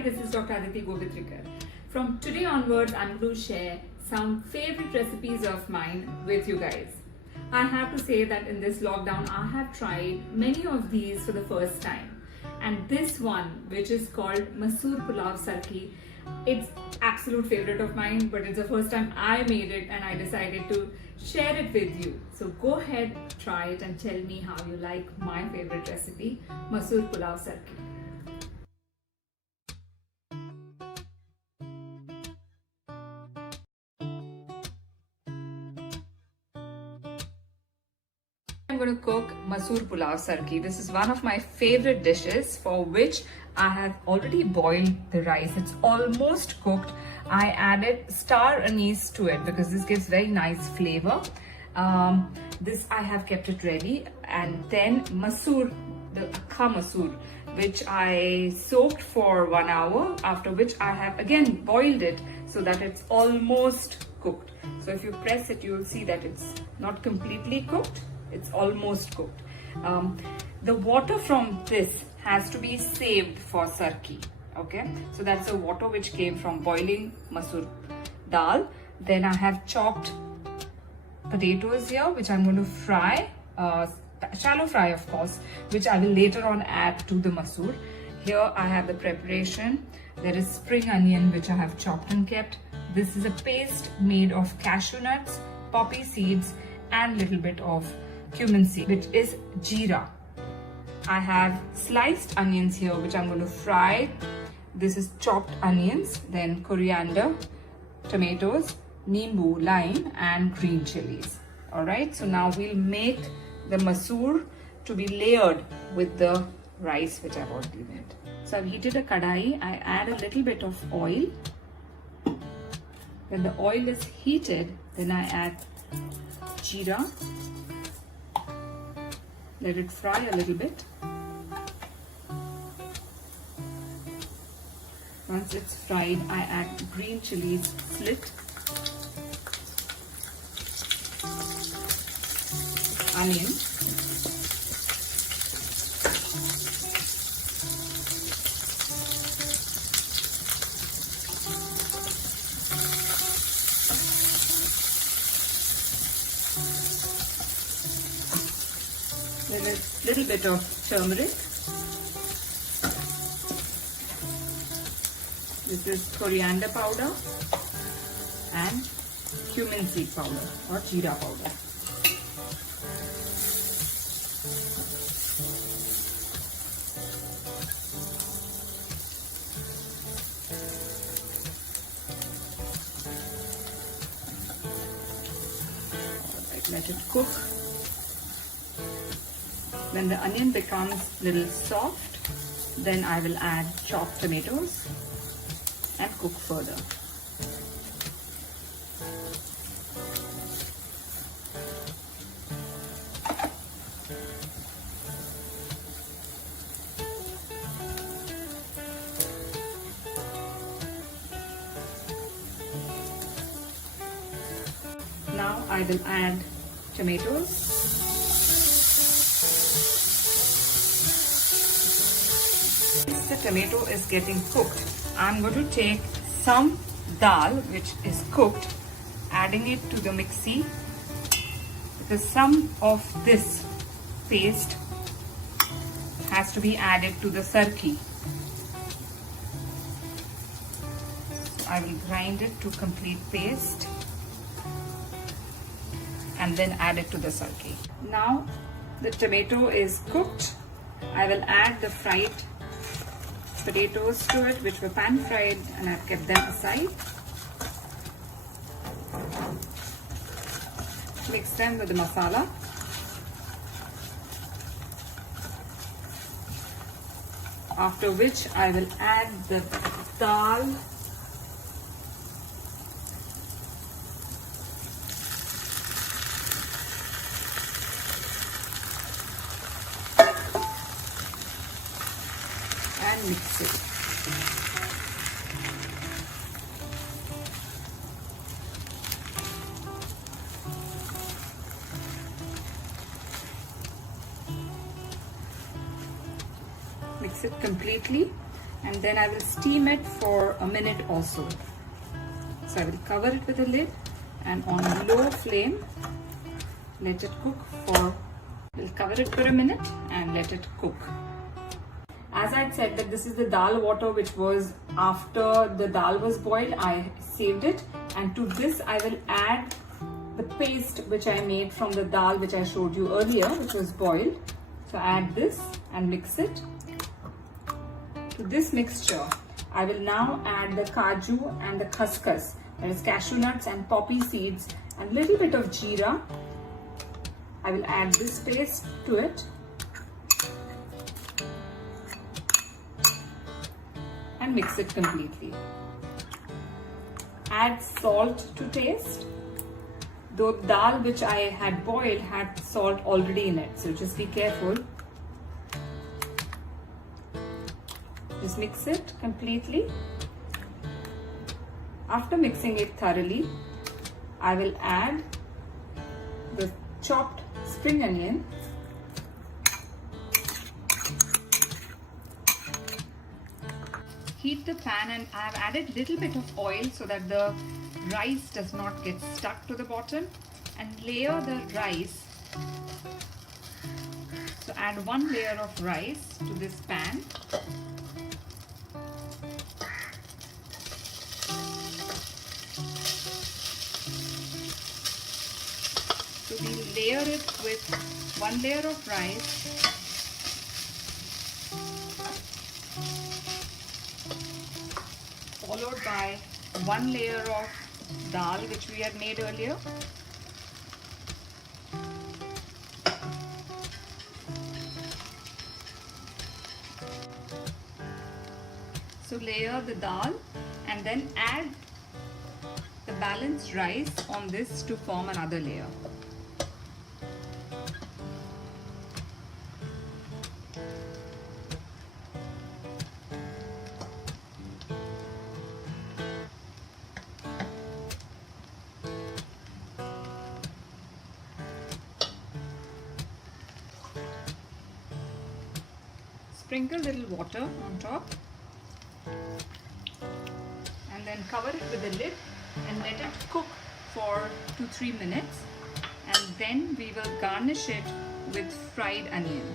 Hi, this is Dr. Aditi Govitrikar. From today onwards, I'm going to share some favorite recipes of mine with you guys. I have to say that in this lockdown, I have tried many of these for the first time. And this one, which is called Masoor Pulao Sarki, it's absolute favorite of mine, but it's the first time I made it and I decided to share it with you. So go ahead, try it and tell me how you like my favorite recipe, Masoor Pulao Sarki. I'm going to cook Masoor Pulao Sarki. This is one of my favorite dishes for which I have already boiled the rice. It's almost cooked. I added star anise to it because this gives very nice flavor. This I have kept it ready, and then masoor, the akka masoor, which I soaked for 1 hour, after which I have again boiled it so that it's almost cooked. So if you press it, you will see that it's not completely cooked. It's almost cooked. The water from this has to be saved for sarki. Okay, so that's the water which came from boiling masoor dal. Then I have chopped potatoes here, which I'm going to fry, shallow fry of course, which I will later on add to the masoor. Here I have the preparation. There is spring onion, which I have chopped and kept. This is a paste made of cashew nuts, poppy seeds, and little bit of cumin seed, which is jeera. I have sliced onions here, which I'm going to fry. This is chopped onions, then coriander, tomatoes, nimbu, lime, and green chilies. Alright, so now we'll make the masoor to be layered with the rice which I've already made. So I've heated a kadai. I add a little bit of oil. When the oil is heated, then I add jeera. Let it fry a little bit. Once it's fried, I add green chilies split, onion, then a little bit of turmeric. This is coriander powder and cumin seed powder or jeera powder. Alright, let it cook. When the onion becomes a little soft, then I will add chopped tomatoes and cook further. Now I will add tomatoes. Since the tomato is getting cooked, I'm going to take some dal which is cooked, adding it to the mixie, because some of this paste has to be added to the sarki. So I will grind it to complete paste and then add it to the sarki. Now the tomato is cooked. I will add the fried potatoes to it, which were pan fried, and I've kept them aside. Mix them with the masala. After which I will add the dal. And mix it. Mix it completely. and then I will steam it for a minute or so. So I will cover it with a lid and on low flame let it cook for, we'll cover it for a minute and let it cook. As I had said that this is the dal water which was after the dal was boiled, I saved it, and to this I will add the paste which I made from the dal which I showed you earlier, which was boiled. So add this and mix it. To this mixture, I will now add the kaju and the khaskhas, that is cashew nuts and poppy seeds, and little bit of jeera. I will add this paste to it and mix it completely. Add salt to taste. The dal which I had boiled had salt already in it, so just be careful. Just mix it completely. After mixing it thoroughly, I will add the chopped spring onion, heat the pan, and I have added little bit of oil so that the rice does not get stuck to the bottom, and layer the rice. So add one layer of rice to this pan. So we layer it with one layer of rice, followed by one layer of dal which we had made earlier. So layer the dal and then add the balanced rice on this to form another layer. Sprinkle little water on top and then cover it with a lid and let it cook for 2-3 minutes, and then we will garnish it with fried onion.